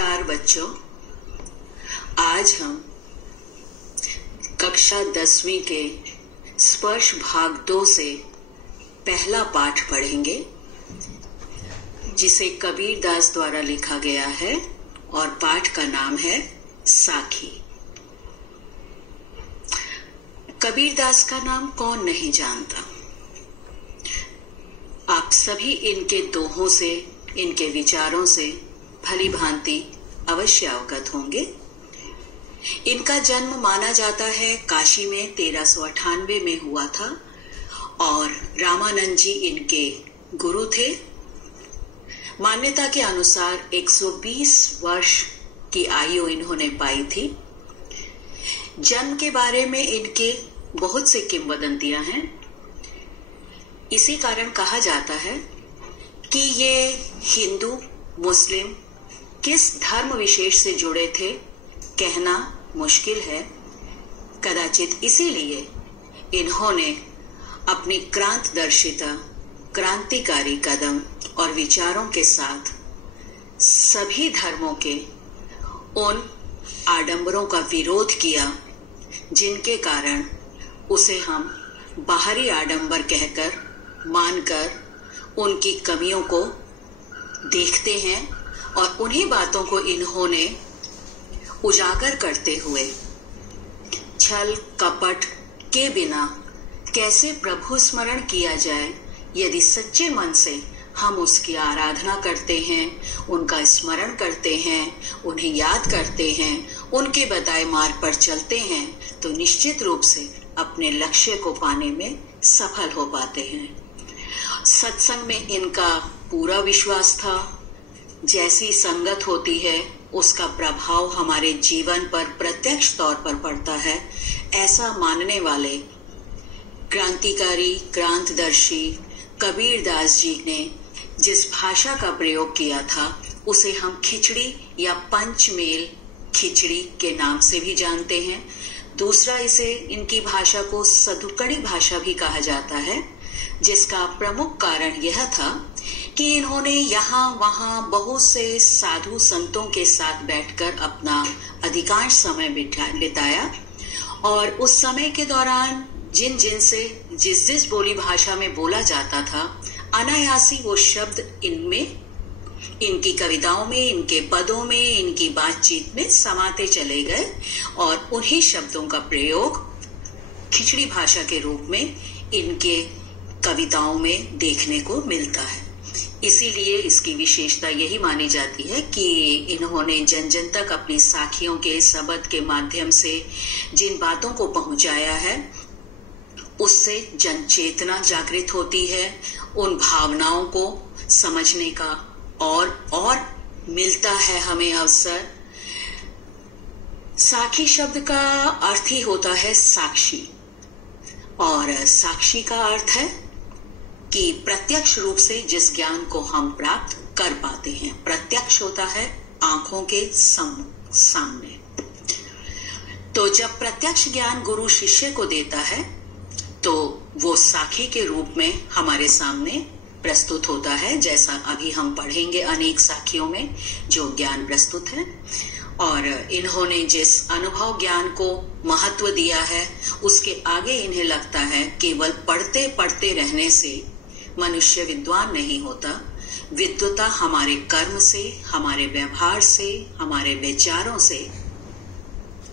नमस्कार बच्चों, आज हम कक्षा 10वीं के स्पर्श भाग 2 से पहला पाठ पढ़ेंगे, जिसे कबीरदास द्वारा लिखा गया है और पाठ का नाम है साखी। कबीरदास का नाम कौन नहीं जानता। आप सभी इनके दोहों से, इनके विचारों से भली भांति अवश्य अवगत होंगे। इनका जन्म माना जाता है काशी में 1398 में हुआ था और रामानंद जी इनके गुरु थे। मान्यता के अनुसार 120 वर्ष की आयु इन्होंने पाई थी। जन्म के बारे में इनके बहुत से किंवदंतियां हैं। इसी कारण कहा जाता है कि ये हिंदू मुस्लिम किस धर्म विशेष से जुड़े थे कहना मुश्किल है। कदाचित इसीलिए इन्होंने अपनी क्रांतदर्शिता, क्रांतिकारी कदम और विचारों के साथ सभी धर्मों के उन आडंबरों का विरोध किया जिनके कारण उसे हम बाहरी आडंबर कहकर मानकर उनकी कमियों को देखते हैं और उन्हीं बातों को इन्होंने उजागर करते हुए छल कपट के बिना कैसे प्रभु स्मरण किया जाए, यदि सच्चे मन से हम उसकी आराधना करते हैं, उनका स्मरण करते हैं, उन्हें याद करते हैं, उनके बताए मार्ग पर चलते हैं, तो निश्चित रूप से अपने लक्ष्य को पाने में सफल हो पाते हैं। सत्संग में इनका पूरा विश्वास था। जैसी संगत होती है उसका प्रभाव हमारे जीवन पर प्रत्यक्ष तौर पर पड़ता है, ऐसा मानने वाले क्रांतिकारी, क्रांतदर्शी कबीरदास जी ने जिस भाषा का प्रयोग किया था उसे हम खिचड़ी या पंचमेल खिचड़ी के नाम से भी जानते हैं। दूसरा, इसे इनकी भाषा को सधुकड़ी भाषा भी कहा जाता है, जिसका प्रमुख कारण यह था कि इन्होंने यहाँ वहाँ बहुत से साधु संतों के साथ बैठकर अपना अधिकांश समय बिताया और उस समय के दौरान जिन से जिस बोली भाषा में बोला जाता था, अनायासी वो शब्द इनमें, इनकी कविताओं में, इनके पदों में, इनकी बातचीत में समाते चले गए और उन्हीं शब्दों का प्रयोग खिचड़ी भाषा के रूप में इनके कविताओं में देखने को मिलता है। इसीलिए इसकी विशेषता यही मानी जाती है कि इन्होंने जन जन तक अपनी साखियों के शब्द के माध्यम से जिन बातों को पहुंचाया है उससे जन चेतना जागृत होती है, उन भावनाओं को समझने का और मिलता है हमें अवसर। साखी शब्द का अर्थ ही होता है साक्षी और साक्षी का अर्थ है कि प्रत्यक्ष रूप से जिस ज्ञान को हम प्राप्त कर पाते हैं। प्रत्यक्ष होता है आंखों के सामने। तो जब प्रत्यक्ष ज्ञान गुरु शिष्य को देता है तो वो साखी के रूप में हमारे सामने प्रस्तुत होता है, जैसा अभी हम पढ़ेंगे अनेक साखियों में जो ज्ञान प्रस्तुत है। और इन्होंने जिस अनुभव ज्ञान को महत्व दिया है उसके आगे इन्हें लगता है केवल पढ़ते पढ़ते रहने से मनुष्य विद्वान नहीं होता। विद्वता हमारे कर्म से, हमारे व्यवहार से, हमारे विचारों से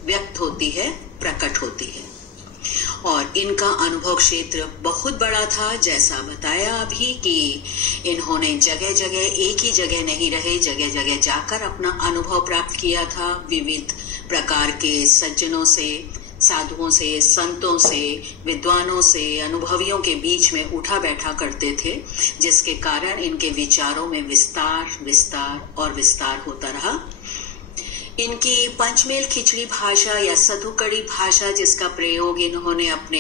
व्यक्त होती है, प्रकट होती है। और इनका अनुभव क्षेत्र बहुत बड़ा था, जैसा बताया अभी कि इन्होंने जगह जगह, एक ही जगह नहीं रहे, जगह जगह जाकर अपना अनुभव प्राप्त किया था। विविध प्रकार के सज्जनों से, साधुओं से, संतों से, विद्वानों से, अनुभवियों के बीच में उठा बैठा करते थे, जिसके कारण इनके विचारों में विस्तार विस्तार और विस्तार होता रहा। इनकी पंचमेल खिचड़ी भाषा या सधुकड़ी भाषा जिसका प्रयोग इन्होंने अपने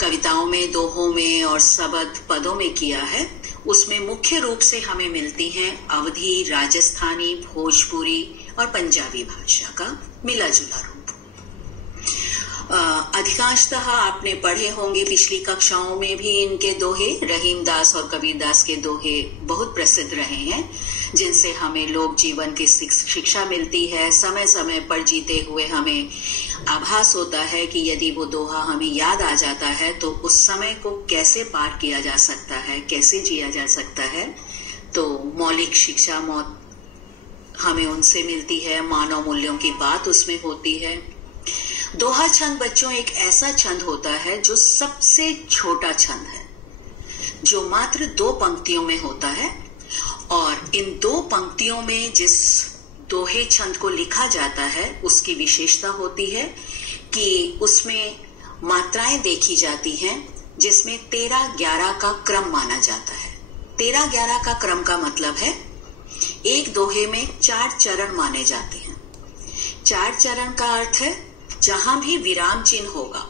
कविताओं में, दोहों में और शब्द पदों में किया है, उसमें मुख्य रूप से हमें मिलती हैं अवधी, राजस्थानी, भोजपुरी और पंजाबी भाषा का मिला जुला रूप। अधिकांशतः आपने पढ़े होंगे पिछली कक्षाओं में भी इनके दोहे, रहीमदास और कबीरदास के दोहे बहुत प्रसिद्ध रहे हैं, जिनसे हमें लोक जीवन की शिक्षा मिलती है। समय समय पर जीते हुए हमें आभास होता है कि यदि वो दोहा हमें याद आ जाता है तो उस समय को कैसे पार किया जा सकता है, कैसे जिया जा सकता है। तो मौलिक शिक्षा हमें उनसे मिलती है, मानव मूल्यों की बात उसमें होती है। दोहा छंद बच्चों एक ऐसा छंद होता है जो सबसे छोटा छंद है, जो मात्र 2 पंक्तियों में होता है। और इन 2 पंक्तियों में जिस दोहे छंद को लिखा जाता है उसकी विशेषता होती है कि उसमें मात्राएं देखी जाती हैं, जिसमें 13-11 का क्रम माना जाता है। 13-11 का क्रम का मतलब है एक दोहे में 4 चरण माने जाते हैं। 4 चरण का अर्थ है जहां भी विराम चिन्ह होगा,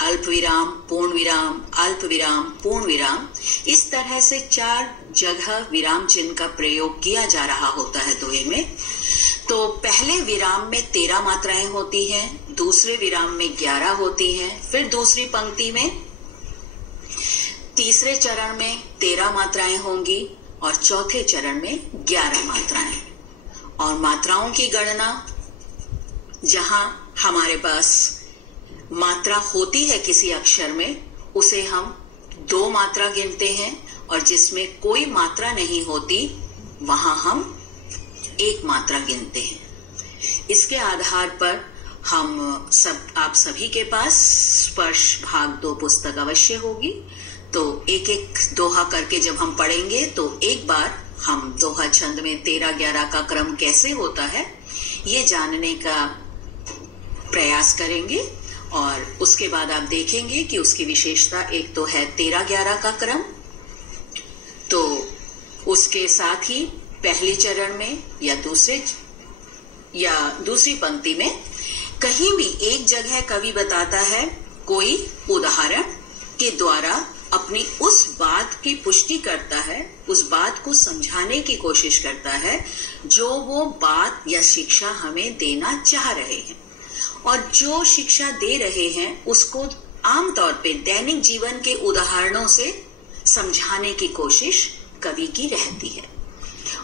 अल्प विराम, पूर्ण विराम, अल्प विराम, पूर्ण विराम, इस तरह से 4 जगह विराम चिन्ह का प्रयोग किया जा रहा होता है दोहे में। तो पहले विराम में 13 मात्राएं होती हैं, दूसरे विराम में 11 होती हैं, फिर दूसरी पंक्ति में तीसरे चरण में 13 मात्राएं होंगी और चौथे चरण में 11 मात्राएं। और मात्राओं की गणना, जहां हमारे पास मात्रा होती है किसी अक्षर में, उसे हम 2 मात्रा गिनते हैं, और जिसमें कोई मात्रा नहीं होती वहां हम 1 मात्रा गिनते हैं। इसके आधार पर आप सभी के पास स्पर्श भाग 2 पुस्तक अवश्य होगी। तो एक एक दोहा करके जब हम पढ़ेंगे तो एक बार हम दोहा छंद में 13-11 का क्रम कैसे होता है ये जानने का प्रयास करेंगे। और उसके बाद आप देखेंगे कि उसकी विशेषता एक तो है 13-11 का क्रम, तो उसके साथ ही पहले चरण में या दूसरी पंक्ति में कहीं भी एक जगह कवि बताता है, कोई उदाहरण के द्वारा अपनी उस बात की पुष्टि करता है, उस बात को समझाने की कोशिश करता है जो वो बात या शिक्षा हमें देना चाह रहे हैं। और जो शिक्षा दे रहे हैं उसको आमतौर पे दैनिक जीवन के उदाहरणों से समझाने की कोशिश कवि की रहती है।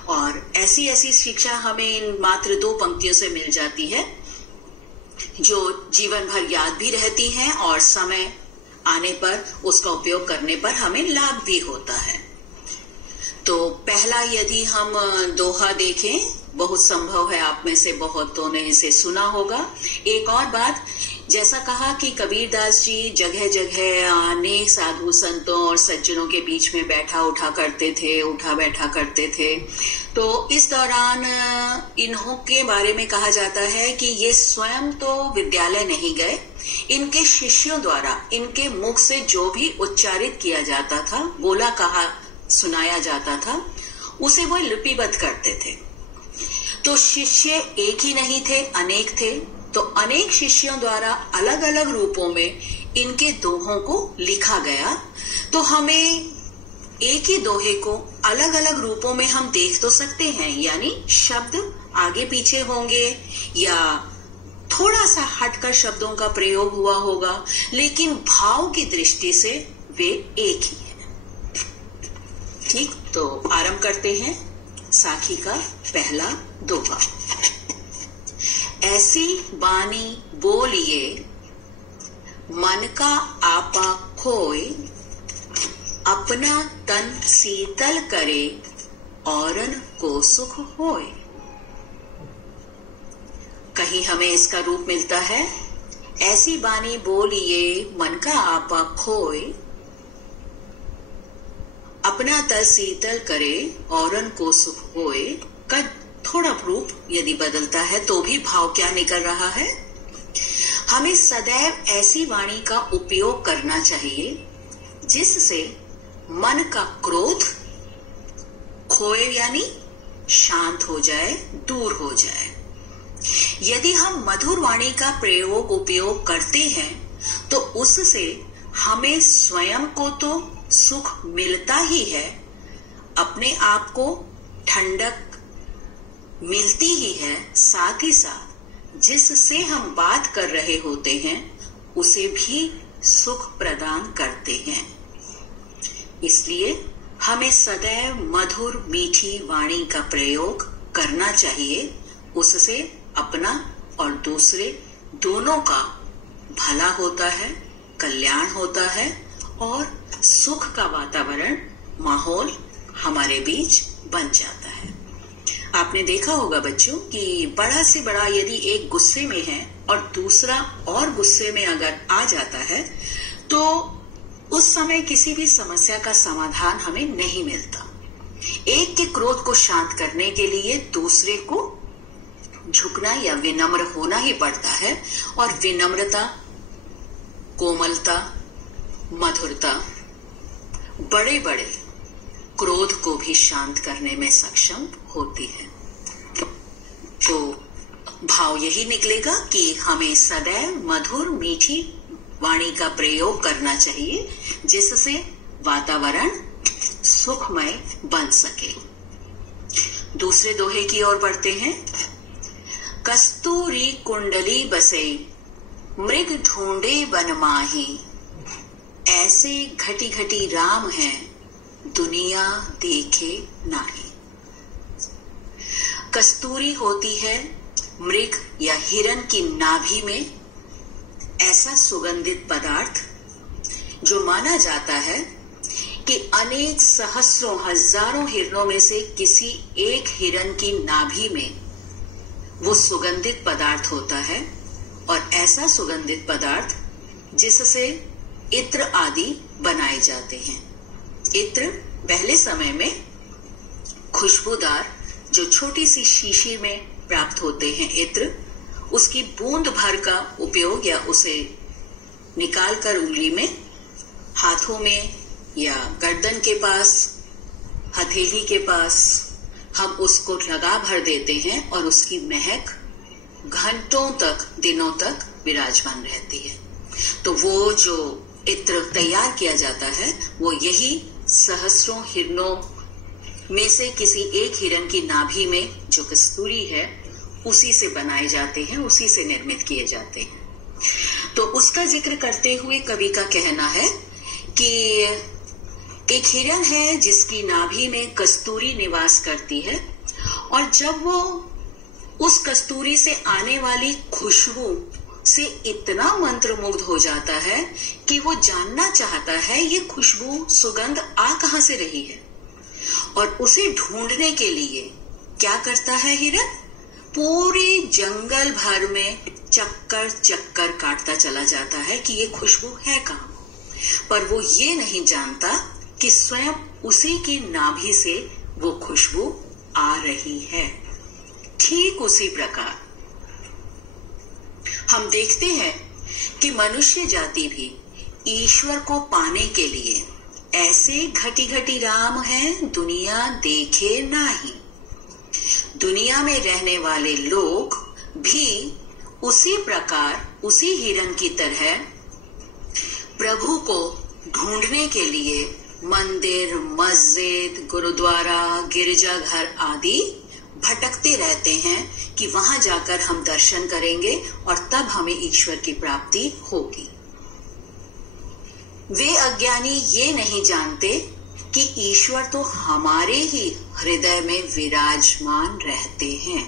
और ऐसी ऐसी शिक्षा हमें इन मात्र 2 पंक्तियों से मिल जाती है, जो जीवन भर याद भी रहती हैं और समय आने पर उसका उपयोग करने पर हमें लाभ भी होता है। तो पहला यदि हम दोहा देखें, बहुत संभव है आप में से बहुतों ने इसे सुना होगा। एक और बात, जैसा कहा कि कबीरदास जी जगह जगह अनेक साधु संतों और सज्जनों के बीच में उठा बैठा करते थे। तो इस दौरान इन्हों के बारे में कहा जाता है कि ये स्वयं तो विद्यालय नहीं गए, इनके शिष्यों द्वारा इनके मुख से जो भी उच्चारित किया जाता था, बोला कहा सुनाया जाता था, उसे वो लिपिबद्ध करते थे। तो शिष्य एक ही नहीं थे, अनेक थे। तो अनेक शिष्यों द्वारा अलग अलग रूपों में इनके दोहों को लिखा गया। तो हमें एक ही दोहे को अलग अलग रूपों में हम देख तो सकते हैं, यानी शब्द आगे पीछे होंगे या थोड़ा सा हटकर शब्दों का प्रयोग हुआ होगा, लेकिन भाव की दृष्टि से वे एक ही है। ठीक, तो आरंभ करते हैं साखी का पहला दोहा। ऐसी बानी बोलिए मन का आपा खोए, अपना तन शीतल करे औरन को सुख होए। कहीं हमें इसका रूप मिलता है, ऐसी बानी बोलिए मन का आपा खोए, अपना तन शीतल करे औरन को सुख होए। का थोड़ा रूप यदि बदलता है तो भी भाव क्या निकल रहा है? हमें सदैव ऐसी वाणी का उपयोग करना चाहिए जिससे मन का क्रोध खोए, यानी शांत हो जाए, दूर हो जाए। यदि हम मधुर वाणी का उपयोग करते हैं तो उससे हमें स्वयं को तो सुख मिलता ही है, अपने आप को ठंडक मिलती ही है, साथ ही साथ जिससे हम बात कर रहे होते हैं उसे भी सुख प्रदान करते हैं। इसलिए हमें सदैव मधुर मीठी वाणी का प्रयोग करना चाहिए। उससे अपना और दूसरे दोनों का भला होता है, कल्याण होता है और सुख का वातावरण, माहौल हमारे बीच बन जाता है। आपने देखा होगा बच्चों कि बड़ा से बड़ा यदि एक गुस्से में है और दूसरा और गुस्से में अगर आ जाता है तो उस समय किसी भी समस्या का समाधान हमें नहीं मिलता। एक के क्रोध को शांत करने के लिए दूसरे को झुकना या विनम्र होना ही पड़ता है और विनम्रता, कोमलता, मधुरता बड़े बड़े क्रोध को भी शांत करने में सक्षम होती है। तो भाव यही निकलेगा कि हमें सदैव मधुर मीठी वाणी का प्रयोग करना चाहिए जिससे वातावरण सुखमय बन सके। दूसरे दोहे की ओर बढ़ते हैं। कस्तूरी कुंडली बसे मृग ढूंढे वन माही, ऐसे घटी घटी राम है दुनिया देखे नाही। कस्तूरी होती है मृग या हिरण की नाभि में ऐसा सुगंधित पदार्थ जो माना जाता है कि अनेक सहस्रों हजारों हिरणों में से किसी एक हिरण की नाभि में वो सुगंधित पदार्थ होता है और ऐसा सुगंधित पदार्थ जिससे इत्र आदि बनाए जाते हैं। इत्र पहले समय में खुशबूदार जो छोटी सी शीशी में प्राप्त होते हैं इत्र, उसकी बूंद भर का उपयोग या उसे निकालकर उंगली में, हाथों में या गर्दन के पास, हथेली के पास हम उसको लगा भर देते हैं और उसकी महक घंटों तक, दिनों तक विराजमान रहती है। तो वो जो इत्र तैयार किया जाता है वो यही सहस्रों हिरणों में से किसी एक हिरण की नाभि में जो कस्तूरी है उसी से बनाए जाते हैं, उसी से निर्मित किए जाते हैं। तो उसका जिक्र करते हुए कवि का कहना है कि एक हिरण है जिसकी नाभि में कस्तूरी निवास करती है और जब वो उस कस्तूरी से आने वाली खुशबू से इतना मंत्रमुग्ध हो जाता है कि वो जानना चाहता है ये खुशबू, सुगंध आ कहां से रही है। और उसे ढूंढने के लिए क्या करता है हिरण? पूरे जंगल भर में चक्कर चक्कर काटता चला जाता है कि ये खुशबू है कहां। पर वो ये नहीं जानता कि स्वयं उसी की नाभि से वो खुशबू आ रही है। ठीक उसी प्रकार हम देखते हैं कि मनुष्य जाति भी ईश्वर को पाने के लिए ऐसे घटी घटी राम है दुनिया देखे नाही। दुनिया में रहने वाले लोग भी उसी प्रकार, उसी हिरण की तरह प्रभु को ढूंढने के लिए मंदिर, मस्जिद, गुरुद्वारा, गिरजाघर आदि भटकते रहते हैं कि वहां जाकर हम दर्शन करेंगे और तब हमें ईश्वर की प्राप्ति होगी। वे अज्ञानी ये नहीं जानते कि ईश्वर तो हमारे ही हृदय में विराजमान रहते हैं,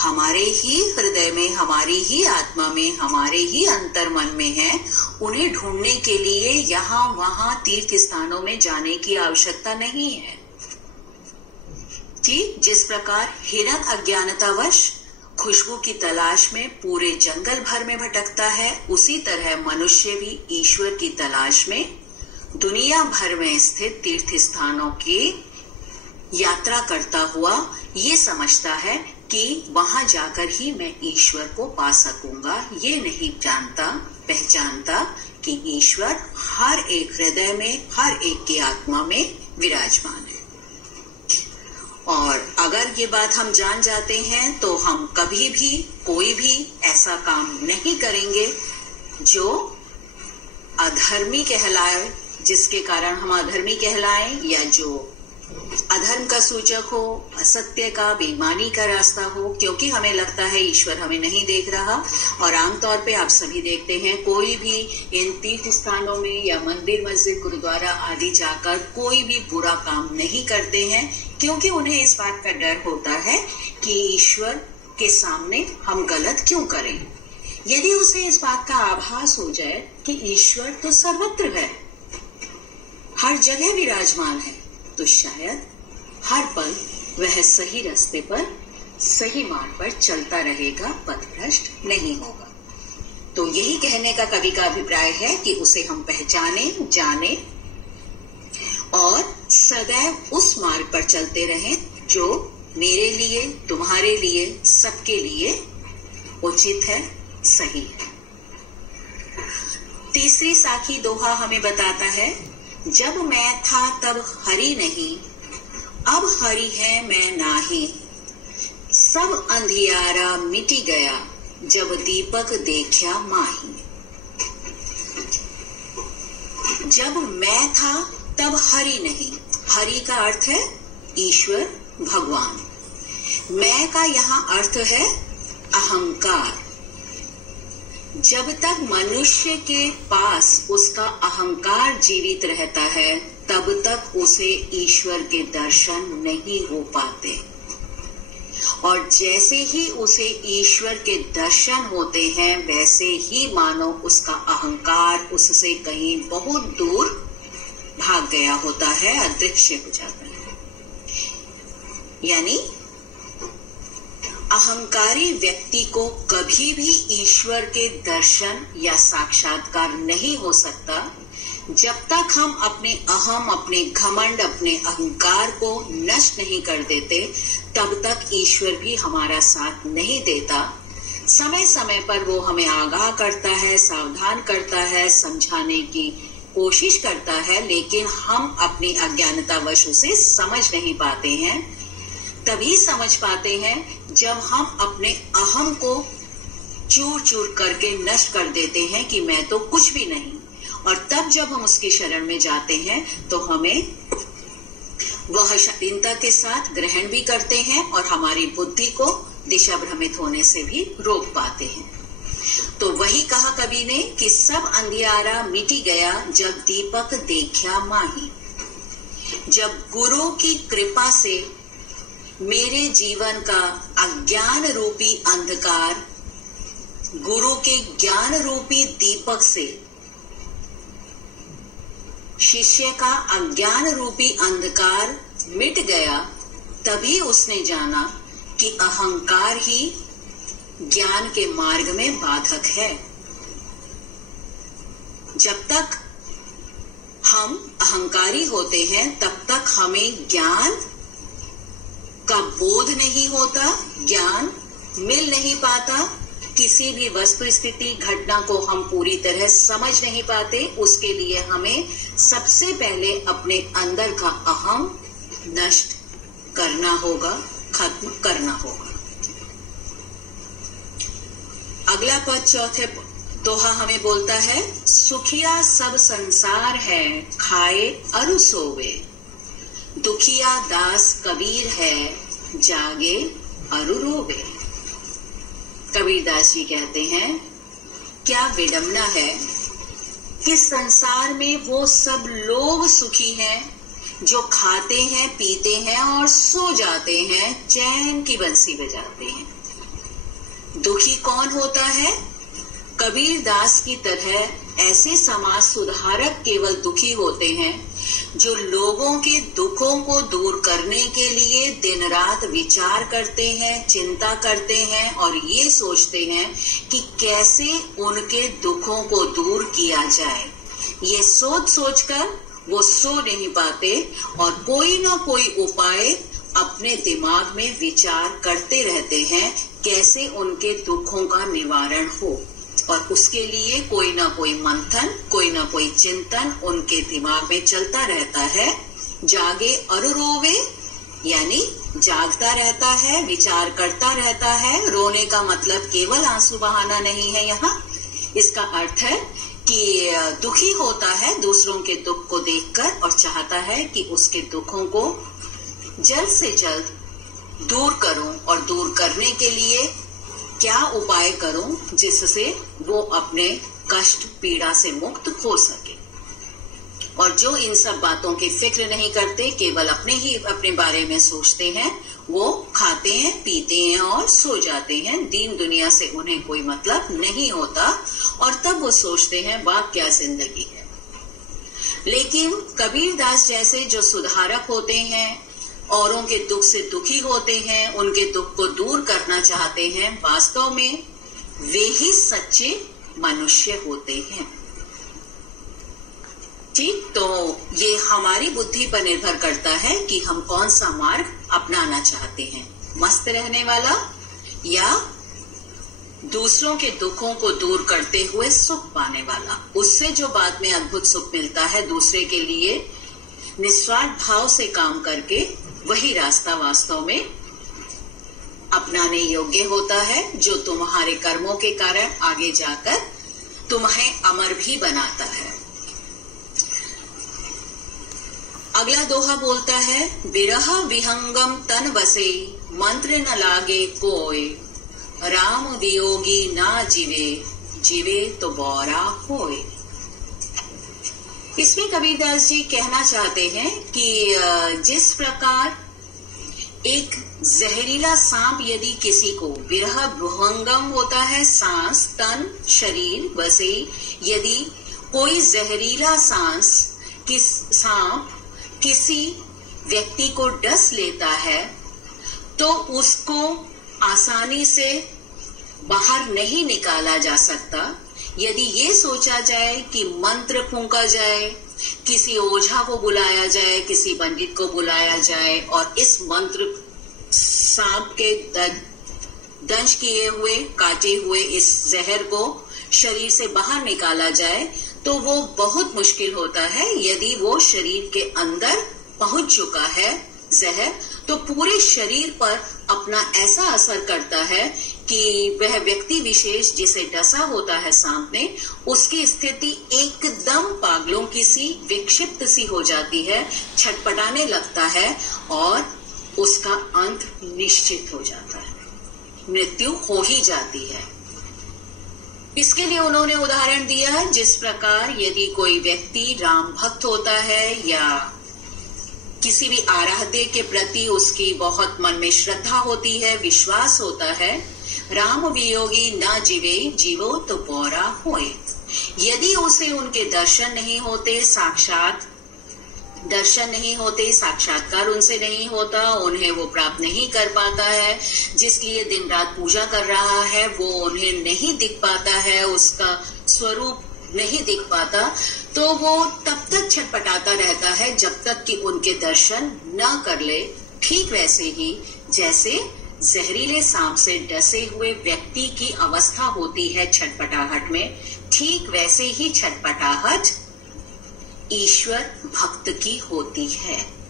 हमारे ही हृदय में, हमारी ही आत्मा में, हमारे ही अंतर्मन में है। उन्हें ढूंढने के लिए यहाँ वहां तीर्थ स्थानों में जाने की आवश्यकता नहीं है। ठीक जिस प्रकार हिरण अज्ञानतावश खुशबू की तलाश में पूरे जंगल भर में भटकता है, उसी तरह मनुष्य भी ईश्वर की तलाश में दुनिया भर में स्थित तीर्थ स्थानों की यात्रा करता हुआ ये समझता है कि वहां जाकर ही मैं ईश्वर को पा सकूंगा। ये नहीं जानता, पहचानता कि ईश्वर हर एक हृदय में, हर एक की आत्मा में विराजमान है। और अगर ये बात हम जान जाते हैं तो हम कभी भी कोई भी ऐसा काम नहीं करेंगे जो अधर्मी कहलाए, जिसके कारण हम अधर्मी कहलाएं, या जो अधर्म का सूचक हो, असत्य का, बेईमानी का रास्ता हो, क्योंकि हमें लगता है ईश्वर हमें नहीं देख रहा। और आमतौर पे आप सभी देखते हैं, कोई भी इन तीर्थ स्थानों में या मंदिर, मस्जिद, गुरुद्वारा आदि जाकर कोई भी बुरा काम नहीं करते हैं, क्योंकि उन्हें इस बात का डर होता है कि ईश्वर के सामने हम गलत क्यों करें। यदि उसे इस बात का आभास हो जाए कि ईश्वर तो सर्वत्र है, हर जगह विराजमान है, तो शायद हर पल वह सही रास्ते पर, सही मार्ग पर चलता रहेगा, पथभ्रष्ट नहीं होगा। तो यही कहने का कवि का अभिप्राय है कि उसे हम पहचाने, जाने और सदैव उस मार्ग पर चलते रहें जो मेरे लिए, तुम्हारे लिए, सबके लिए उचित है, सही है। तीसरी साखी दोहा हमें बताता है, जब मैं था तब हरि नहीं, अब हरि है मैं नाही, सब अंधियारा मिटी गया, जब दीपक देखा माही। जब मैं था तब हरि नहीं, हरि का अर्थ है ईश्वर, भगवान। मैं का यहाँ अर्थ है अहंकार। जब तक मनुष्य के पास उसका अहंकार जीवित रहता है, तब तक उसे ईश्वर के दर्शन नहीं हो पाते। और जैसे ही उसे ईश्वर के दर्शन होते हैं, वैसे ही मानो उसका अहंकार उससे कहीं बहुत दूर भाग गया होता है, अदृश्य हो जाता है। यानी अहंकारी व्यक्ति को कभी भी ईश्वर के दर्शन या साक्षात्कार नहीं हो सकता, जब तक हम अपने अहम, अपने घमंड, अपने अहंकार को नष्ट नहीं कर देते, तब तक ईश्वर भी हमारा साथ नहीं देता। समय समय पर वो हमें आगाह करता है, सावधान करता है, समझाने की कोशिश करता है, लेकिन हम अपनी अज्ञानतावश उसे समझ नहीं पाते हैं। तभी समझ पाते हैं जब हम अपने अहम को चूर चूर करके नष्ट कर देते हैं कि मैं तो कुछ भी नहीं। और तब जब हम उसकी शरण में जाते हैं तो हमें वह शालीनता के साथ ग्रहण भी करते हैं और हमारी बुद्धि को दिशा भ्रमित होने से भी रोक पाते हैं। तो वही कहा कवि ने कि सब अंधियारा मिटी गया, जब दीपक देखा माही। जब गुरु की कृपा से मेरे जीवन का अज्ञान रूपी अंधकार गुरु के ज्ञान रूपी दीपक से, शिष्य का अज्ञान रूपी अंधकार मिट गया, तभी उसने जाना कि अहंकार ही ज्ञान के मार्ग में बाधक है। जब तक हम अहंकारी होते हैं, तब तक हमें ज्ञान का बोध नहीं होता, ज्ञान मिल नहीं पाता, किसी भी वस्तु, स्थिति, घटना को हम पूरी तरह समझ नहीं पाते। उसके लिए हमें सबसे पहले अपने अंदर का अहम नष्ट करना होगा, खत्म करना होगा। अगला पद चौथे दोहा हमें बोलता है, सुखिया सब संसार है, खाए अरु सोवे, दुखिया दास कबीर है, जागे अरु रोवे। कबीरदास जी कहते हैं, क्या विडंबना है कि संसार में वो सब लोग सुखी हैं जो खाते हैं, पीते हैं और सो जाते हैं, चैन की बंसी बजाते हैं। दुखी कौन होता है? कबीरदास की तरह ऐसे समाज सुधारक केवल दुखी होते हैं जो लोगों के दुखों को दूर करने के लिए दिन रात विचार करते हैं, चिंता करते हैं और ये सोचते हैं कि कैसे उनके दुखों को दूर किया जाए। ये सोच सोचकर वो सो नहीं पाते और कोई ना कोई उपाय अपने दिमाग में विचार करते रहते हैं, कैसे उनके दुखों का निवारण हो। और उसके लिए कोई ना कोई मंथन, कोई ना कोई चिंतन उनके दिमाग में चलता रहता है। जागे अरु रोवे, यानी जागता रहता है, विचार करता रहता है। रोने का मतलब केवल आंसू बहाना नहीं है यहाँ। इसका अर्थ है कि दुखी होता है दूसरों के दुख को देखकर और चाहता है कि उसके दुखों को जल्द से जल्द दूर करूं और दूर करने के लिए क्या उपाय करूं जिससे वो अपने कष्ट पीड़ा से मुक्त हो सके। और जो इन सब बातों की फिक्र नहीं करते, केवल अपने बारे में सोचते हैं, वो खाते हैं, पीते हैं और सो जाते हैं। दीन दुनिया से उन्हें कोई मतलब नहीं होता और तब वो सोचते हैं वाह क्या जिंदगी है। लेकिन कबीरदास जैसे जो सुधारक होते हैं, औरों के दुख से दुखी होते हैं, उनके दुख को दूर करना चाहते हैं, वास्तव में वे ही सच्चे मनुष्य होते हैं। ठीक, तो ये हमारी बुद्धि पर निर्भर करता है कि हम कौन सा मार्ग अपनाना चाहते हैं, मस्त रहने वाला या दूसरों के दुखों को दूर करते हुए सुख पाने वाला। उससे जो बाद में अद्भुत सुख मिलता है, दूसरे के लिए निस्वार्थ भाव से काम करके, वही रास्ता वास्तव में अपनाने योग्य होता है, जो तुम्हारे कर्मों के कारण आगे जाकर तुम्हें अमर भी बनाता है। अगला दोहा बोलता है, विरह विहंगम तन बसे, मंत्र न लागे कोय, राम वियोगी ना जीवे, जीवे तो बौरा होए। इसमें कबीरदास जी कहना चाहते हैं कि जिस प्रकार एक जहरीला सांप यदि किसी को, विरह विहंगम होता है सांस, तन शरीर, बसे, यदि कोई जहरीला सांप किसी व्यक्ति को डस लेता है तो उसको आसानी से बाहर नहीं निकाला जा सकता। यदि ये सोचा जाए कि मंत्र फूंका जाए, किसी ओझा को बुलाया जाए, किसी पंडित को बुलाया जाए और इस मंत्र सांप के दंश किए हुए, काटे हुए इस जहर को शरीर से बाहर निकाला जाए, तो वो बहुत मुश्किल होता है। यदि वो शरीर के अंदर पहुंच चुका है जहर, तो पूरे शरीर पर अपना ऐसा असर करता है कि वह व्यक्ति विशेष जिसे डसा होता है सांप ने, उसकी स्थिति एकदम पागलों की सी, विक्षिप्त सी हो जाती है, छटपटाने लगता है और उसका अंत निश्चित हो जाता है, मृत्यु हो ही जाती है। इसके लिए उन्होंने उदाहरण दिया, जिस प्रकार यदि कोई व्यक्ति राम भक्त होता है या किसी भी आराध्य के प्रति उसकी बहुत मन में श्रद्धा होती है, विश्वास होता है, राम वियोगी ना जीवे, जीवो तो बौरा होए। यदि उसे उनके दर्शन नहीं होते, साक्षात्कार उनसे नहीं होता, उन्हें वो प्राप्त नहीं कर पाता है, जिसलिए दिन रात पूजा कर रहा है, वो उन्हें नहीं दिख पाता है, उसका स्वरूप नहीं दिख पाता, तो वो तब तक छटपटाता रहता है जब तक कि उनके दर्शन न कर ले। ठीक वैसे ही जैसे जहरीले सांप से डसे हुए व्यक्ति की अवस्था होती है छटपटाहट में, ठीक वैसे ही छटपटाहट ईश्वर भक्त की होती है।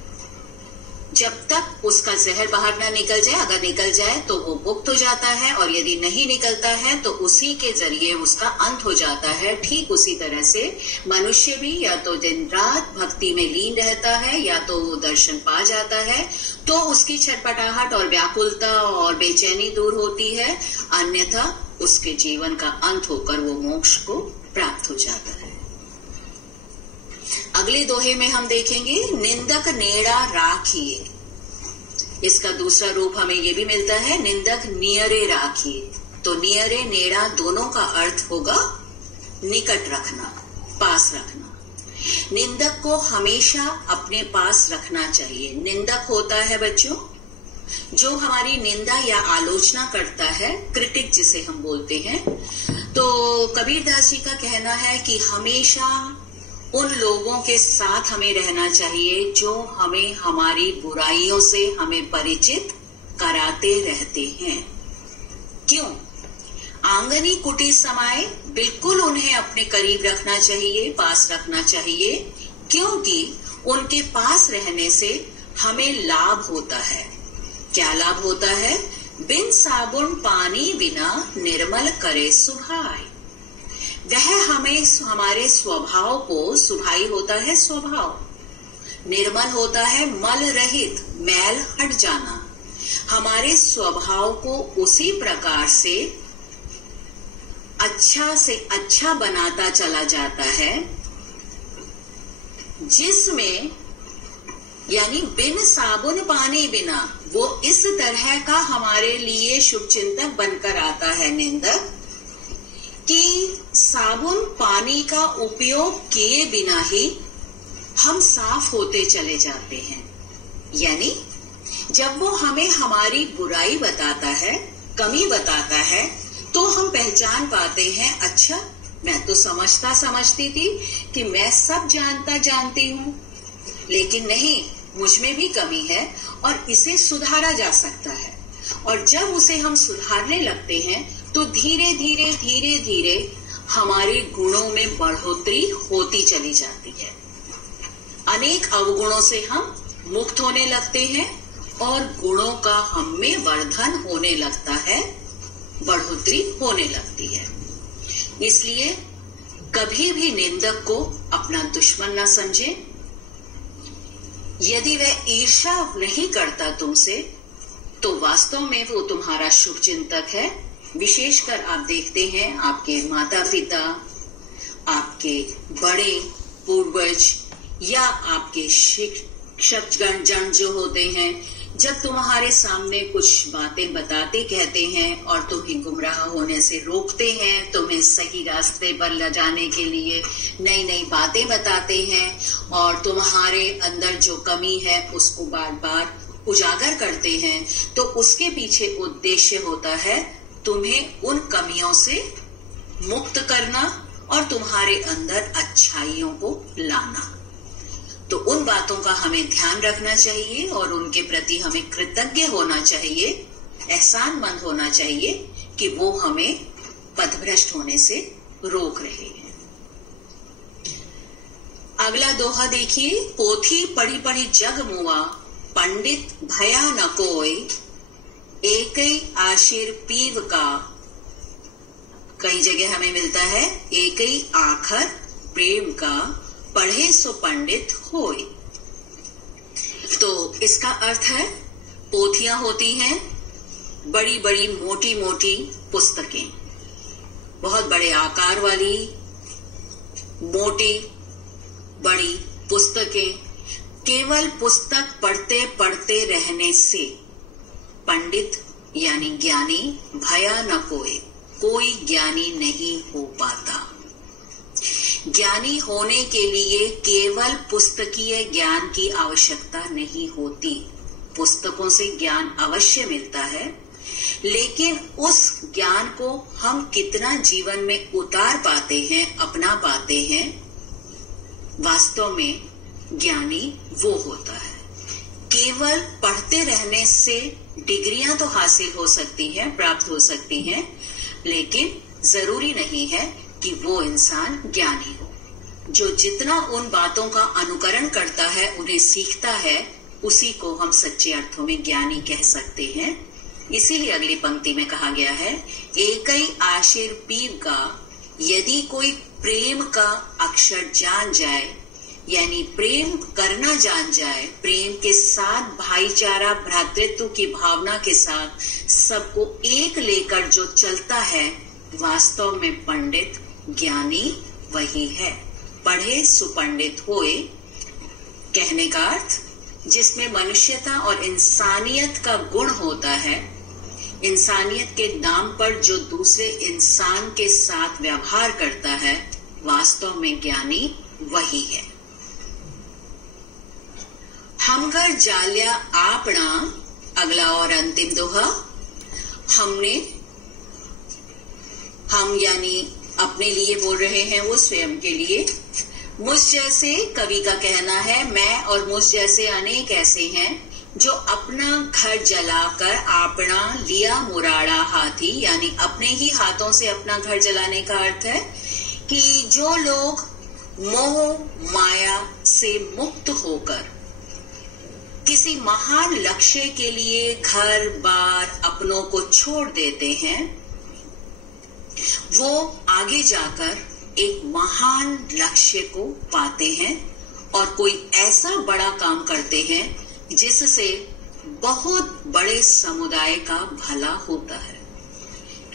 जब तक उसका जहर बाहर ना निकल जाए, अगर निकल जाए तो वो मुक्त हो जाता है, और यदि नहीं निकलता है तो उसी के जरिए उसका अंत हो जाता है। ठीक उसी तरह से मनुष्य भी या तो दिन रात भक्ति में लीन रहता है, या तो वो दर्शन पा जाता है तो उसकी छटपटाहट और व्याकुलता और बेचैनी दूर होती है, अन्यथा उसके जीवन का अंत होकर वो मोक्ष को प्राप्त हो जाता है। अगले दोहे में हम देखेंगे, निंदक नेड़ा राखिए। इसका दूसरा रूप हमें ये भी मिलता है, निंदक नियरे राखिए। तो नियरे नेड़ा दोनों का अर्थ होगा निकट रखना, पास रखना। निंदक को हमेशा अपने पास रखना चाहिए। निंदक होता है बच्चों जो हमारी निंदा या आलोचना करता है, क्रिटिक जिसे हम बोलते हैं। तो कबीरदास जी का कहना है कि हमेशा उन लोगों के साथ हमें रहना चाहिए जो हमें हमारी बुराइयों से हमें परिचित कराते रहते हैं। क्यों? आंगनी कुटी समाये, बिल्कुल उन्हें अपने करीब रखना चाहिए, पास रखना चाहिए, क्योंकि उनके पास रहने से हमें लाभ होता है। क्या लाभ होता है? बिन साबुन पानी बिना निर्मल करे सुभाई। वह हमें हमारे स्वभाव को, सुभाई होता है स्वभाव, निर्मल होता है मल रहित, मैल हट जाना। हमारे स्वभाव को उसी प्रकार से अच्छा बनाता चला जाता है जिसमें यानी बिन साबुन पानी बिना वो इस तरह का हमारे लिए शुभ चिंतक बनकर आता है निंदक कि साबुन पानी का उपयोग किए बिना ही हम साफ होते चले जाते हैं। यानी जब वो हमें हमारी बुराई बताता है, कमी बताता है, तो हम पहचान पाते हैं, अच्छा मैं तो समझती थी कि मैं सब जानती हूँ, लेकिन नहीं, मुझ में भी कमी है और इसे सुधारा जा सकता है। और जब उसे हम सुधारने लगते हैं तो धीरे धीरे हमारे गुणों में बढ़ोतरी होती चली जाती है। अनेक अवगुणों से हम मुक्त होने लगते हैं और गुणों का हम में वर्धन होने लगता है, बढ़ोतरी होने लगती है। इसलिए कभी भी निंदक को अपना दुश्मन न समझे। यदि वह ईर्ष्या नहीं करता तुमसे तो वास्तव में वो तुम्हारा शुभ चिंतक है। विशेषकर आप देखते हैं आपके माता पिता, आपके बड़े पूर्वज या आपके शिक्षक जन जो होते हैं, जब तुम्हारे सामने कुछ बातें बताते कहते हैं और तुम्हें गुमराह होने से रोकते हैं, तुम्हें सही रास्ते पर ले जाने के लिए नई नई बातें बताते हैं और तुम्हारे अंदर जो कमी है उसको बार बार उजागर करते हैं, तो उसके पीछे उद्देश्य होता है तुम्हें उन कमियों से मुक्त करना और तुम्हारे अंदर अच्छाइयों को लाना। तो उन बातों का हमें ध्यान रखना चाहिए और उनके प्रति हमें कृतज्ञ होना चाहिए, एहसानमंद होना चाहिए कि वो हमें पथभ्रष्ट होने से रोक रहे हैं। अगला दोहा देखिए, पोथी पढ़ी पढ़ी जग मुआ, पंडित भया न कोई, एकई आशीर पीव का। कई जगह हमें मिलता है एकई आखर प्रेम का, पढ़े सो पंडित होय। तो इसका अर्थ है पोथियां होती हैं बड़ी बड़ी मोटी मोटी पुस्तकें, बहुत बड़े आकार वाली मोटी बड़ी पुस्तकें। केवल पुस्तक पढ़ते पढ़ते रहने से पंडित यानी ज्ञानी भया न कोई ज्ञानी नहीं हो पाता। ज्ञानी होने के लिए केवल पुस्तकीय ज्ञान की आवश्यकता नहीं होती। पुस्तकों से ज्ञान अवश्य मिलता है, लेकिन उस ज्ञान को हम कितना जीवन में उतार पाते हैं, अपना पाते हैं, वास्तव में ज्ञानी वो होता है। केवल पढ़ते रहने से डिग्रियां तो हासिल हो सकती हैं, प्राप्त हो सकती हैं, लेकिन जरूरी नहीं है कि वो इंसान ज्ञानी हो। जो जितना उन बातों का अनुकरण करता है, उन्हें सीखता है, उसी को हम सच्चे अर्थों में ज्ञानी कह सकते हैं। इसीलिए अगली पंक्ति में कहा गया है, एकई आशीर पीव का। यदि कोई प्रेम का अक्षर जान जाए, यानी प्रेम करना जान जाए, प्रेम के साथ भाईचारा भ्रातृत्व की भावना के साथ सबको एक लेकर जो चलता है, वास्तव में पंडित ज्ञानी वही है। पढ़े सुपंडित होए कहने का अर्थ जिसमें मनुष्यता और इंसानियत का गुण होता है, इंसानियत के नाम पर जो दूसरे इंसान के साथ व्यवहार करता है, वास्तव में ज्ञानी वही है। हमगर जाल्या आपना, अगला और अंतिम दोहा। हम यानी अपने लिए बोल रहे हैं, वो स्वयं के लिए। मुझ जैसे, कवि का कहना है, मैं और मुझ जैसे अनेक ऐसे हैं जो अपना घर जलाकर आपना लिया मुराड़ा हाथी, यानी अपने ही हाथों से अपना घर जलाने का अर्थ है कि जो लोग मोह माया से मुक्त होकर किसी महान लक्ष्य के लिए घर बार अपनों को छोड़ देते हैं, वो आगे जाकर एक महान लक्ष्य को पाते हैं और कोई ऐसा बड़ा काम करते हैं जिससे बहुत बड़े समुदाय का भला होता है।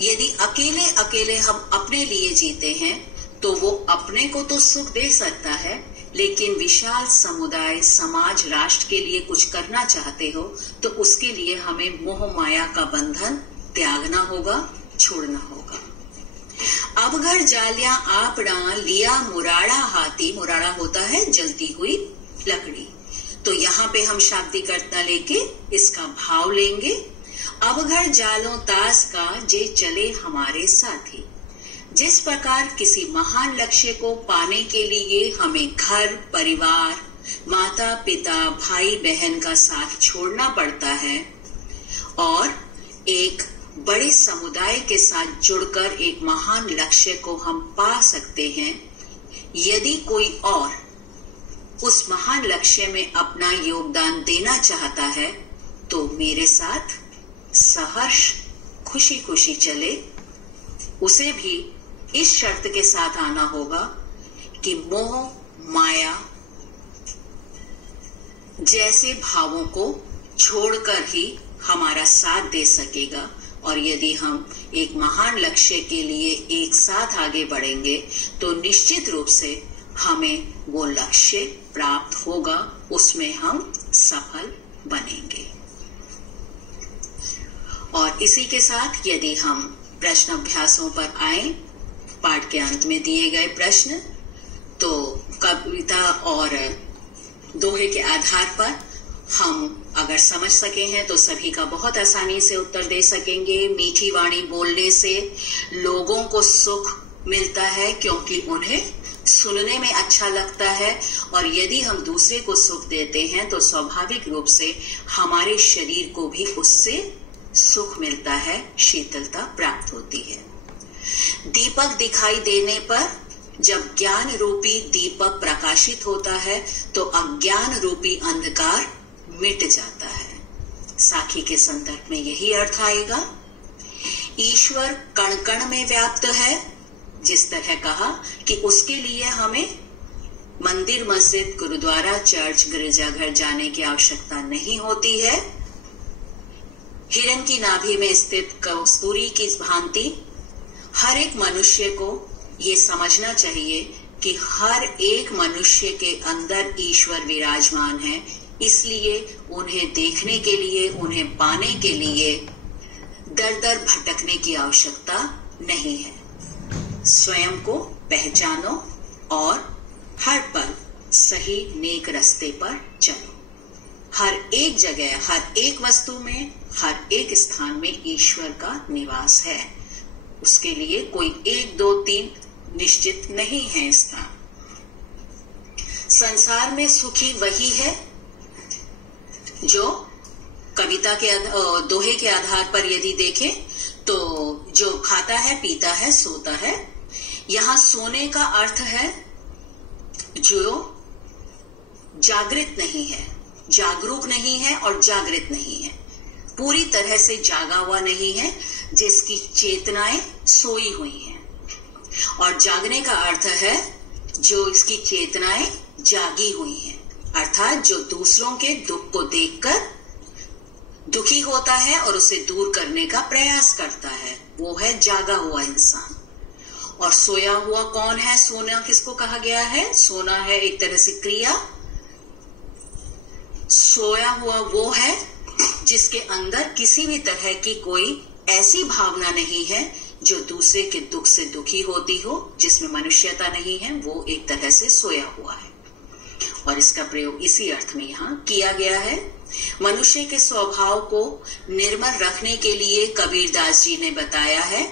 यदि अकेले अकेले हम अपने लिए जीते हैं तो वो अपने को तो सुख दे सकता है, लेकिन विशाल समुदाय, समाज, राष्ट्र के लिए कुछ करना चाहते हो तो उसके लिए हमें मोह माया का बंधन त्यागना होगा, छोड़ना होगा। अब घर जालिया आपड़ा लिया मुराड़ा हाथी, मुराड़ा होता है जलती हुई लकड़ी। तो यहाँ पे हम शाब्दिक अर्थ न लेके इसका भाव लेंगे। अब घर जालों तास का जे चले हमारे साथी। जिस प्रकार किसी महान लक्ष्य को पाने के लिए हमें घर परिवार, माता पिता, भाई बहन का साथ छोड़ना पड़ता है और एक बड़े समुदाय के साथ जुड़कर एक महान लक्ष्य को हम पा सकते हैं। यदि कोई और उस महान लक्ष्य में अपना योगदान देना चाहता है तो मेरे साथ सहर्ष खुशी खुशी चले। उसे भी इस शर्त के साथ आना होगा कि मोह माया जैसे भावों को छोड़कर ही हमारा साथ दे सकेगा। और यदि हम एक महान लक्ष्य के लिए एक साथ आगे बढ़ेंगे तो निश्चित रूप से हमें वो लक्ष्य प्राप्त होगा, उसमें हम सफल बनेंगे। और इसी के साथ यदि हम प्रश्न अभ्यासों पर आए, पाठ के अंत में दिए गए प्रश्न, तो कविता और दोहे के आधार पर हम अगर समझ सके हैं तो सभी का बहुत आसानी से उत्तर दे सकेंगे। मीठी वाणी बोलने से लोगों को सुख मिलता है क्योंकि उन्हें सुनने में अच्छा लगता है, और यदि हम दूसरे को सुख देते हैं तो स्वाभाविक रूप से हमारे शरीर को भी उससे सुख मिलता है, शीतलता प्राप्त होती है। दीपक दिखाई देने पर जब ज्ञान रूपी दीपक प्रकाशित होता है तो अज्ञान रूपी अंधकार मिट जाता है। साखी के संदर्भ में यही अर्थ आएगा। ईश्वर कण कण में व्याप्त है, जिस तरह कहा कि उसके लिए हमें मंदिर, मस्जिद, गुरुद्वारा, चर्च, गिरजाघर जाने की आवश्यकता नहीं होती है। हिरण की नाभि में स्थित कस्तूरी की भांति हर एक मनुष्य को ये समझना चाहिए कि हर एक मनुष्य के अंदर ईश्वर विराजमान है, इसलिए उन्हें देखने के लिए, उन्हें पाने के लिए दर दर भटकने की आवश्यकता नहीं है। स्वयं को पहचानो और हर पल सही नेक रास्ते पर चलो। हर एक जगह, हर एक वस्तु में, हर एक स्थान में ईश्वर का निवास है। उसके लिए कोई 1, 2, 3 निश्चित नहीं है स्थान। संसार में सुखी वही है जो कविता के दोहे के आधार पर यदि देखें तो जो खाता है, पीता है, सोता है। यहां सोने का अर्थ है जो जागृत नहीं है, जागरूक नहीं है और जागृत नहीं है, पूरी तरह से जागा हुआ नहीं है, जिसकी चेतनाएं सोई हुई हैं। और जागने का अर्थ है जो इसकी चेतनाएं जागी हुई हैं, अर्थात जो दूसरों के दुख को देखकर दुखी होता है और उसे दूर करने का प्रयास करता है, वो है जागा हुआ इंसान। और सोया हुआ कौन है? सोना किसको कहा गया है? सोना है एक तरह से क्रिया। सोया हुआ वो है जिसके अंदर किसी भी तरह की कोई ऐसी भावना नहीं है जो दूसरे के दुख से दुखी होती हो, जिसमें मनुष्यता नहीं है, वो एक तरह से सोया हुआ है। और इसका प्रयोग इसी अर्थ में यहाँ किया गया है। मनुष्य के स्वभाव को निर्मल रखने के लिए कबीरदास जी ने बताया है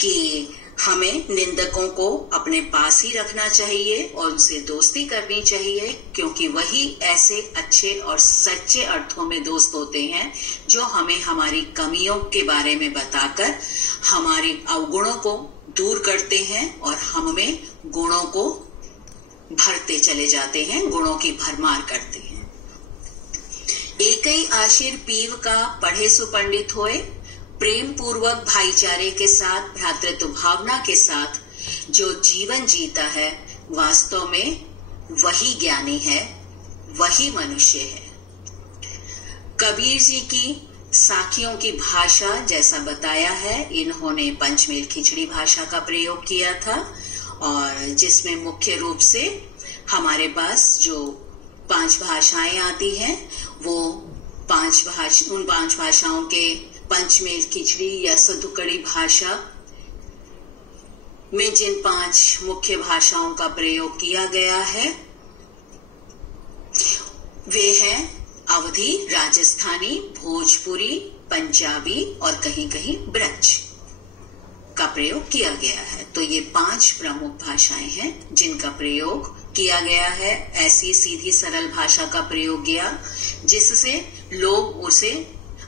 कि हमें निंदकों को अपने पास ही रखना चाहिए और उनसे दोस्ती करनी चाहिए, क्योंकि वही ऐसे अच्छे और सच्चे अर्थों में दोस्त होते हैं जो हमें हमारी कमियों के बारे में बताकर हमारे अवगुणों को दूर करते हैं और हम में गुणों को भरते चले जाते हैं, गुणों की भरमार करते हैं। एक ही आशीर पीव का पढ़े सुपंडित होए, प्रेम पूर्वक भाईचारे के साथ, भ्रातृत्व भावना के साथ जो जीवन जीता है, वास्तव में वही ज्ञानी है वही मनुष्य है। कबीर जी की साखियों की भाषा जैसा बताया है, इन्होंने पंचमेल खिचड़ी भाषा का प्रयोग किया था, और जिसमें मुख्य रूप से हमारे पास जो 5 भाषाएं आती हैं, वो उन 5 भाषाओं के पंचमेल खिचड़ी या सदुकड़ी भाषा में जिन 5 मुख्य भाषाओं का प्रयोग किया गया है वे हैं अवधी, राजस्थानी, भोजपुरी, पंजाबी और कहीं कहीं ब्रज का प्रयोग किया गया है। तो ये 5 प्रमुख भाषाएं हैं जिनका प्रयोग किया गया है। ऐसी सीधी सरल भाषा का प्रयोग किया जिससे लोग उसे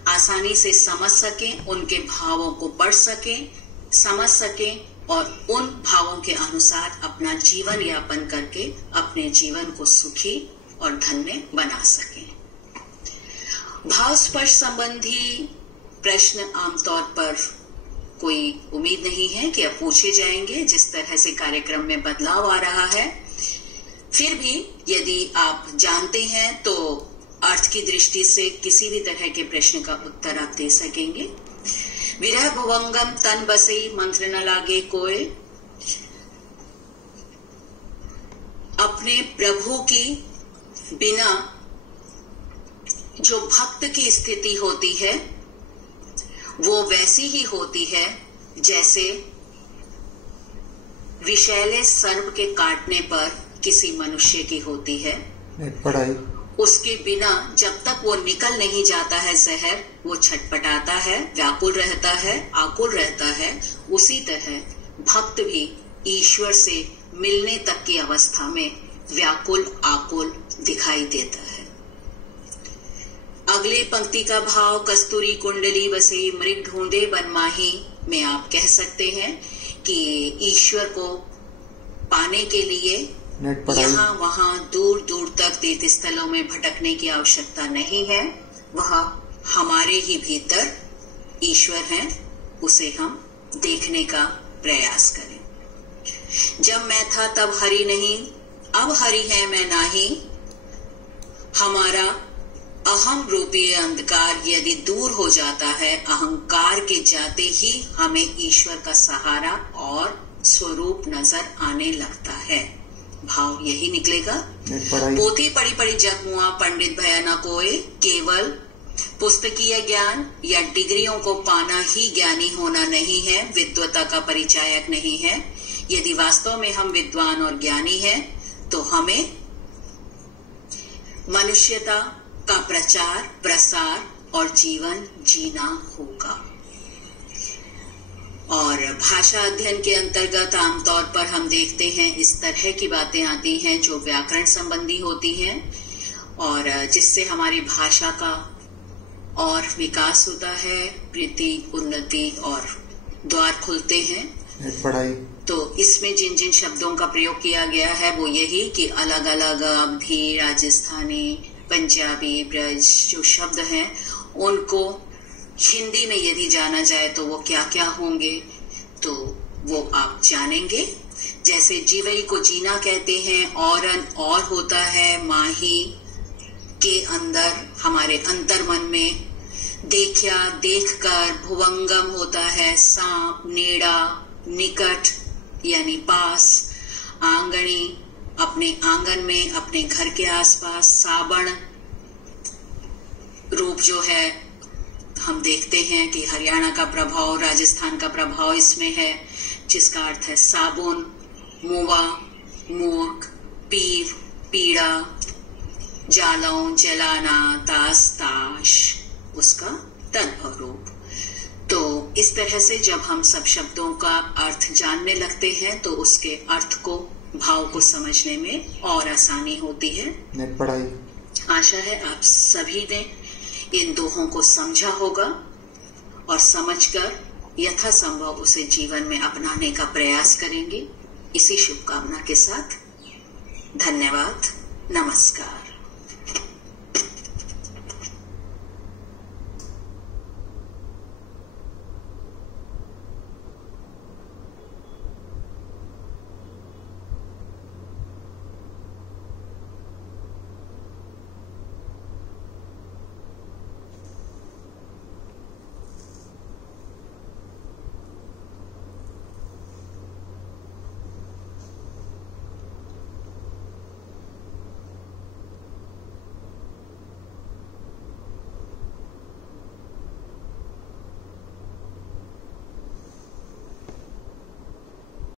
आसानी से समझ सकें, उनके भावों को पढ़ सकें, समझ सकें और उन भावों के अनुसार अपना जीवन यापन करके अपने जीवन को सुखी और धन्य बना सकें। भाव स्पर्श संबंधी प्रश्न आमतौर पर कोई उम्मीद नहीं है कि अब पूछे जाएंगे, जिस तरह से कार्यक्रम में बदलाव आ रहा है। फिर भी यदि आप जानते हैं तो अर्थ की दृष्टि से किसी भी तरह के प्रश्न का उत्तर आप दे सकेंगे। विरह भुवंगम तन बसई मंत्र न लागे कोय। अपने प्रभु की बिना जो भक्त की स्थिति होती है वो वैसी ही होती है जैसे विषैले सर्प के काटने पर किसी मनुष्य की होती है। उसके बिना जब तक वो निकल नहीं जाता है जहर, वो छटपटाता है, व्याकुल रहता है, आकुल रहता है। उसी तरह भक्त भी ईश्वर से मिलने तक की अवस्था में व्याकुल आकुल दिखाई देता है। अगले पंक्ति का भाव कस्तूरी कुंडली बसे मृग ढूंढे बनमाही में आप कह सकते हैं कि ईश्वर को पाने के लिए यहाँ वहाँ दूर दूर तक तीर्थ स्थलों में भटकने की आवश्यकता नहीं है। वह हमारे ही भीतर ईश्वर है, उसे हम देखने का प्रयास करें। जब मैं था तब हरि नहीं, अब हरि है मैं नाही। हमारा अहम रूपी अंधकार यदि दूर हो जाता है, अहंकार के जाते ही हमें ईश्वर का सहारा और स्वरूप नजर आने लगता है। भाव यही निकलेगा। पोथी पढ़ी पढ़ी जग मुआ पंडित भया न कोय। केवल पुस्तकीय ज्ञान या डिग्रियों को पाना ही ज्ञानी होना नहीं है, विद्वता का परिचायक नहीं है। यदि वास्तव में हम विद्वान और ज्ञानी हैं तो हमें मनुष्यता का प्रचार प्रसार और जीवन जीना होगा। और भाषा अध्ययन के अंतर्गत आमतौर पर हम देखते हैं इस तरह की बातें आती हैं जो व्याकरण संबंधी होती हैं और जिससे हमारी भाषा का और विकास होता है, वृद्धि उन्नति और द्वार खुलते हैं। तो इसमें जिन जिन शब्दों का प्रयोग किया गया है वो यही कि अलग अलग अवधी, राजस्थानी, पंजाबी, ब्रज जो शब्द हैं उनको हिंदी में यदि जाना जाए तो वो क्या क्या होंगे तो वो आप जानेंगे। जैसे जीवई को जीना कहते हैं, औरन और होता है माही के अंदर हमारे अंतर्मन में, देखया देखकर, भुवंगम होता है सांप, नेड़ा निकट यानी पास, आंगणी अपने आंगन में अपने घर के आसपास, साबण रूप जो है हम देखते हैं कि हरियाणा का प्रभाव, राजस्थान का प्रभाव इसमें है, जिसका अर्थ है साबुन, मुवा, मूर्ख, पीव, पीड़ा, जालौं, जलाना, तास, ताश उसका तद्भव रूप। तो इस तरह से जब हम सब शब्दों का अर्थ जानने लगते हैं तो उसके अर्थ को, भाव को समझने में और आसानी होती है। आशा है आप सभी ने इन दोहों को समझा होगा और समझकर यथासंभव उसे जीवन में अपनाने का प्रयास करेंगे। इसी शुभकामना के साथ धन्यवाद, नमस्कार।